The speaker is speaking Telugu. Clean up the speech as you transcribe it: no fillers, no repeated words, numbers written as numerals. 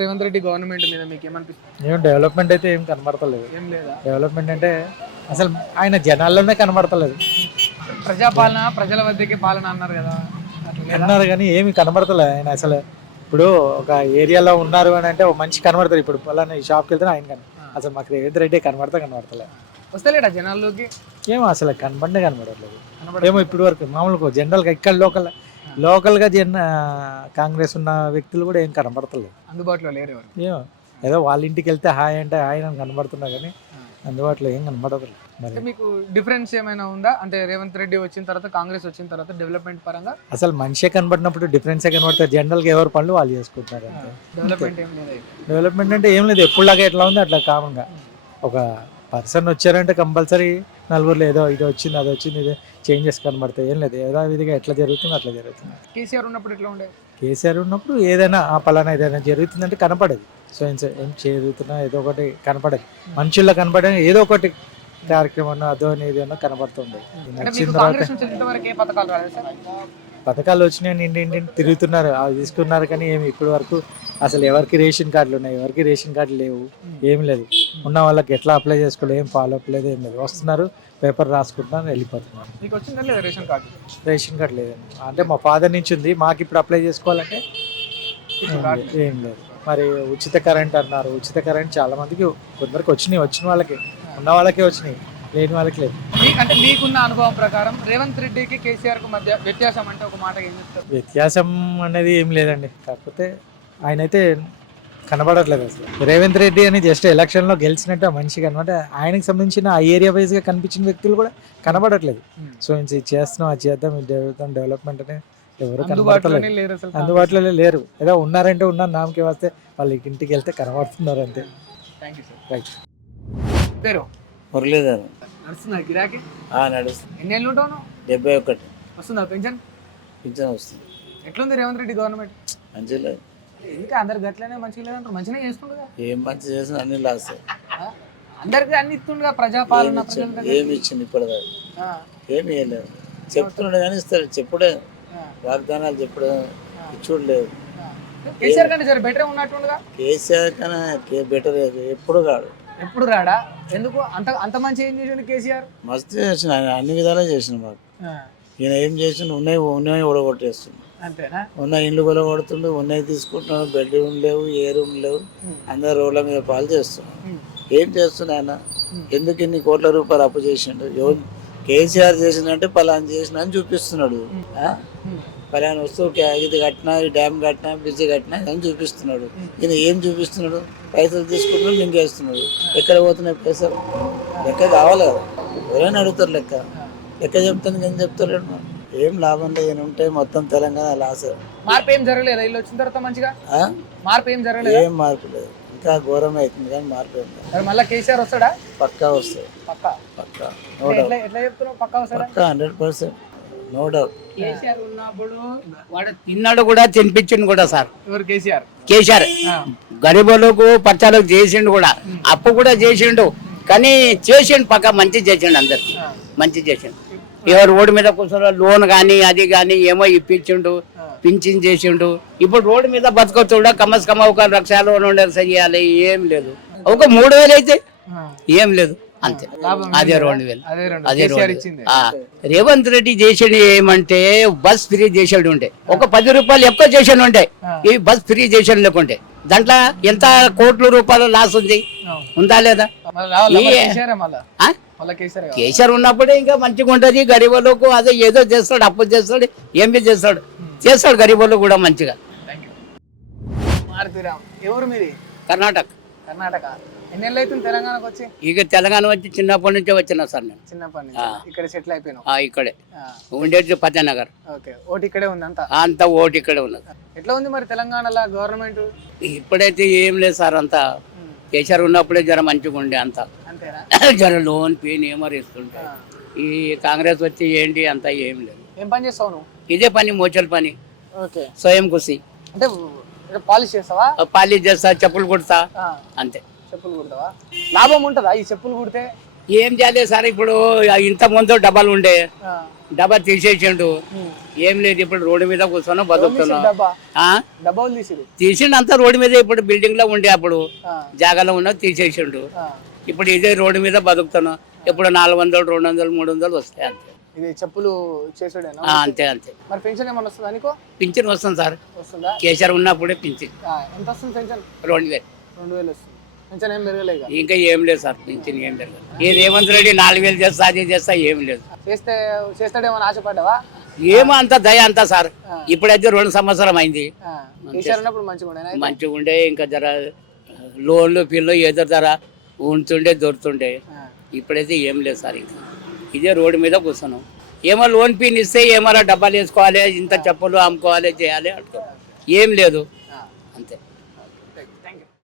రేవంత్ రెడ్డి గవర్నమెంట్ మీద మీకు ఏమనిపిస్తుంది? ఏం డెవలప్మెంట్ అయితే ఏం కనబడతలేదు. ఏం లేదా? డెవలప్మెంట్ అంటే అసలు ఆయన జనాల్లోనే కనబడతలేదు ప్రజాపాలన ప్రజల వద్దకే పాలన అన్నారు కదా, అట్లా లేదా? అన్నారు కానీ ఏమి కనబడతలేదు ఆయన అసలు. ఇప్పుడు ఒక ఏరియాలో ఉన్నారు అని అంటే ఒక మనిషి కనబడతారు. ఇప్పుడు పలానా ఈ షాప్కి వెళ్తే ఆయన అసలు మాకు రేవంత్ రెడ్డి కనబడతలేదు. వస్తలేడా జనాల్లోకి? ఏమో అసలు కనబడలేదు. ఏమో ఇప్పుడు వరకు మామూలుగా జనరల్గా ఇక్కడ లోకల్గా కాంగ్రెస్ ఉన్న వ్యక్తులు కూడా ఏం కనబడతలేదు, అందుబాటులో లేరు ఎవరు. ఏమో ఏదో వాళ్ళ ఇంటికి వెళ్తే హాయ్ అంటే హాయ్ అని కనబడుతున్నా కానీ అందుబాటులో ఏం కనబడదు. అంటే మీకు డిఫరెన్స్ ఏమైనా ఉందా? అంటే రేవంత్ రెడ్డి వచ్చిన తర్వాత కాంగ్రెస్ వచ్చిన తర్వాత డెవలప్మెంట్ పరంగా అసలు మనిషే కనబడినప్పుడు డిఫరెన్సే కనబడతారు. జనరల్గా ఎవరు పనులు వాళ్ళు చేసుకుంటారు అంతే. డెవలప్మెంట్ ఏం లేదు. డెవలప్మెంట్ అంటే ఏం లేదు, ఎప్పుడులాగా ఎట్లా ఉంది అట్లా కామన్గా ఒక పర్సన్ వచ్చారంటే కంపల్సరీ నలుగురిలో ఏదో ఇది వచ్చింది అది వచ్చింది ఇది చేంజెస్ కనబడతాయి. ఏం లేదు, యథావిధిగా ఎట్లా జరుగుతుంది అట్లా జరుగుతుంది. కేసీఆర్ ఉన్నప్పుడు ఎట్లా ఉండే? కేసీఆర్ ఉన్నప్పుడు ఏదైనా ఆ పలానా ఏదైనా జరుగుతుందంటే కనపడదు. సో ఏం జరుగుతున్నా ఏదో ఒకటి కనపడదు, మనుషుల్లో కనపడని ఏదో ఒకటి కార్యక్రమం అదో ఏదైనా కనబడుతుంది. వచ్చిన తర్వాత పథకాలు వచ్చినాయి, ఇంటి తిరుగుతున్నారు, అవి తీసుకున్నారు కానీ ఏమి ఇప్పటి వరకు అసలు ఎవరికి రేషన్ కార్డులు ఉన్నాయి, ఎవరికి రేషన్ కార్డులు లేవు, ఏం లేదు. ఉన్న వాళ్ళకి ఎట్లా అప్లై చేసుకోవాలి, ఏం ఫాలో అప్ లేదు, ఏం లేదు. వస్తున్నారు, పేపర్ రాసుకుంటున్నారు, వెళ్ళిపోతున్నారు. మీకు వచ్చిందా లేదా రేషన్ కార్డు? రేషన్ కార్డు లేదండి, అంటే మా ఫాదర్ నుంచి ఉంది, మాకు ఇప్పుడు అప్లై చేసుకోవాలంటే ఏం లేదు. మరి ఉచిత కరెంట్ అన్నారు, ఉచిత కరెంట్ చాలా మందికి కొందరికి వచ్చినాయి, వచ్చిన వాళ్ళకి ఉన్న వాళ్ళకే వచ్చినాయి, లేని వాళ్ళకి లేదు. అంటే మీకున్న అనుభవం ప్రకారం రేవంత్ రెడ్డికి కేసీఆర్ కు మధ్య వ్యత్యాసం అంటే ఒక మాట ఏం చెప్తారు? వ్యత్యాసం అనేది ఏం లేదండి, కాకపోతే ఆయన అయితే కనబడట్లేదు అసలు. రేవంత్ రెడ్డి అని జస్ట్ ఎలక్షన్లో గెలిచినట్టు ఆ మనిషి కనబడ, ఆయనకి సంబంధించిన ఆ ఏరియా వైజ్గా కనిపించిన వ్యక్తులు కూడా కనబడట్లేదు. సో ఇది చేస్తున్నాం, అది చేద్దాం, ఇది జరుగుతాం, డెవలప్మెంట్ అనేది ఎవరు కనబడట్లేదు, అందుబాటులో లేరు. ఏదో ఉన్నారంటే ఉన్నారు, నామకే వస్తే వాళ్ళ ఇంటికి వెళ్తే కనబడుతున్నారు అంతే. రైట్. పేరు మురళీధర్. నడుస్తుందా గిరాకీ? నడుస్తుంది. ఎన్ని ఏళ్ళు ఉంటావు? 71. వస్తుందా పెన్షన్? పింఛన్ వస్తుంది. ఎట్లుంది రేవంత్ రెడ్డి గవర్నమెంట్? మంచిగా లేదు. ఇంకా అందరికి గట్లనే మంచిగా లేదంటారు, మంచిగా చేస్తుండగా. ఏం మంచి చేసిన అన్ని లాస్. అందరికి అన్ని ఇస్తుండగా ప్రజాపాలన ఏమి ఇచ్చింది ఇప్పటిదాకా ఏమి ఇవ్వలేదు. చెప్తున్నాడు కానీ ఇస్తాడు, చెప్పుడే వాగ్దానాలు చెప్పడం చూడలేదు. కేసీఆర్ కంటే సరే బెటర్ ఉన్నట్టుండగా. కేసీఆర్ కన్నా బెటర్ ఎప్పుడు కాదు. ఎప్పుడు రాడా? ఎందుకు అంత మంచి ఏం చేసిండు కేసీఆర్? మస్తు చేసిన, ఆయన అన్ని విధాలా చేసిన మాకు. ఈయన ఏం చేసిన ఉన్నాయి ఓడగొట్టేస్తుంది. అంతేనా? ఉన్న ఇండ్లు కూడా కొడుతుండు, ఉన్నాయి తీసుకుంటున్నాడు, బెడ్రూమ్ లేవు, ఏ రూమ్ లేవు, అందరు రోడ్ల మీద పాలు చేస్తున్నాడు. ఏం చేస్తున్నా ఆయన? ఎందుకు ఇన్ని కోట్ల రూపాయలు అప్పు చేసిండు? కేసీఆర్ చేసిందంటే పలానా చేసిన అని చూపిస్తున్నాడు. పలానా వస్తువు ఇది కట్టినా, ఈ డ్యామ్ కట్టినా, బ్రిడ్జ్ కట్టినా అని చూపిస్తున్నాడు. ఈయన ఏం చూపిస్తున్నాడు? పైసలు తీసుకుంటున్నాడు, మింగేస్తున్నాడు. ఎక్కడ పోతున్నాయి పైసలు? లెక్క కావాలి కదా, ఎవరైనా అడుగుతారు లెక్క. లెక్క చెప్తాను ఏం చెప్తారు? ఏం లాభం లేదు. ఈయన ఉంటే మొత్తం తెలంగాణ లాస్. మార్పు ఏం జరగలేదు ఇల్లు వచ్చిన తర్వాత? మంచిగా మార్పు ఏం జరగలేదు, ఏం మార్పు లేదు, ఇంకా ఘోరం అవుతుంది కానీ మార్పు ఏం లేదు. మళ్ళీ కేసీఆర్ వస్తాడా? పక్కా వస్తాడు, పక్కా నో డౌట్. ఎట్లా చెప్తున్నావు పక్కా వస్తాడా? పక్కా 100% నో డౌట్. కేసీఆర్ ఉన్నప్పుడు వాడు తిన్నాడు కూడా, తినిపించిండు కూడా సార్. ఎవరు? కేసీఆర్ గరీబులకు పచ్చాలకు చేసిండు కూడా, అప్పు కూడా చేసిండు కానీ చేసిండు పక్క మంచి చేసిండు, అందరికి మంచి చేసిండు. ఎవరు రోడ్డు మీద కూర్చొని లోన్ కానీ అది కానీ ఏమో ఇప్పించిండు, పింఛన్ చేసిండు. ఇప్పుడు రోడ్డు మీద బతకొచ్చు కూడా కమ్మస్ కమ్మ 1 లక్ష లోన్ ఉండేది చెయ్యాలి, ఏం లేదు. ఒక 3000 అయితే ఏం లేదు, అంతే. అదే 2000, అదే 2000. రేవంత్ రెడ్డి చేసిండు ఏమంటే బస్ ఫ్రీ చేసాడు ఉంటే, ఒక 10 రూపాయలు ఎక్కువ చేసాడు ఉంటే, ఈ బస్ ఫ్రీ చేసాడు లేకుంటే దాంట్లో ఎంత కోట్ల రూపాయలు లాస్ ఉంది, ఉందా లేదా? కేసీఆర్ ఉన్నప్పుడే ఇంకా మంచిగా ఉంటది. గరీబులకు అదే ఏదో చేస్తాడు, అప్పు చేస్తాడు, ఏమి చేస్తాడు గరీబులకు కూడా మంచిగా. ఎవరు మీది? కర్ణాటక. ఎన్ని ఏళ్ళు అవుతుంది తెలంగాణకు వచ్చి? ఇక తెలంగాణ వచ్చి చిన్నప్పటి నుంచే వచ్చినా సార్ నేను. చిన్నప్పటి నుంచి ఇక్కడ సెటిల్ అయిపోయినా? ఇక్కడే ఉండేది పద్మనగర్. ఓకే, ఓటు ఇక్కడే ఉంది అంతా ఓటు ఇక్కడే ఉన్నది. ఎట్లా ఉంది మరి తెలంగాణలో గవర్నమెంట్? ఇప్పుడైతే ఏం లేదు సార్, అంతా కేసీఆర్ ఉన్నప్పుడే జర మంచిగా ఉండే, అంతా జర లోన్ పేన్ ఏమరిస్తుంటే. ఈ కాంగ్రెస్ వచ్చి ఏంటి అంతా ఏం లేదు. ఏం పని చేస్తావు నువ్వు? ఇదే పని, మోచల్ పని. ఓకే, స్వయం కృషి. అంటే పాలిష్ చేస్తావా? పాలిష్ చేస్తా, చెప్పులు కుడతా, అంతే. చెప్పులు కుడతావా? లాభం ఉంటుందా ఈ చెప్పులు కుడితే? ఏం చేయలేదు సార్ ఇప్పుడు ఇంత ముందు డబ్బాలు ఉండే డబ్బా తీసేసిండు ఏం లేదు ఇప్పుడు రోడ్డు మీద కూర్చొని బతుకుతున్నాం డబ్బాలు తీసిరు తీసిండు అంతా రోడ్డు మీద ఇప్పుడు బిల్డింగ్ లో ఉండే అప్పుడు జాగాలో ఉన్న తీసేసిండు ఇప్పుడు ఇదే రోడ్డు మీద బతుకుతున్నాం ఇప్పుడు 400 200 300 వస్తాయి అంతే ఇది చెప్పులు చేసాడేనా అంతే అంతే మరి పెన్షన్ ఏమన్నా వస్తుందా నీకు పింఛన్ వస్తుంది సార్ వస్తుందా కేసీఆర్ ఉన్నప్పుడే పింఛన్ ఎంత వస్తుంది పెన్షన్ 2000 2000 వస్తుంది పెన్షన్ ఏం పెరగలేదు ఇంకా ఏం లేదు సార్ పింఛన్ ఏం లేదు ఈ రేవంత్ రెడ్డి 4000 చేస్తా అది చేస్తా ఏం లేదు చేస్తాడేమో ఆశపడ్డావా ఏమో అంత దయ అంతా సార్ ఇప్పుడైతే 2 సంవత్సరం అయింది కేసీఆర్ ఉన్నప్పుడు మంచిగా ఉండేనా మంచిగా ఉండే ఇంకా జర లోన్లు పిల్లలు ఏదో ధర ఉంటుండే దొరుకుతుండే ఇప్పుడైతే ఏం లేదు సార్ ఇంకా ఇదే రోడ్డు మీద కూర్చున్నాం ఏమో లోన్ పిన్ ఇస్తే ఏమో డబ్బాలు వేసుకోవాలి ఇంత చెప్పులు అమ్ముకోవాలి చేయాలి అంటారు ఏం లేదు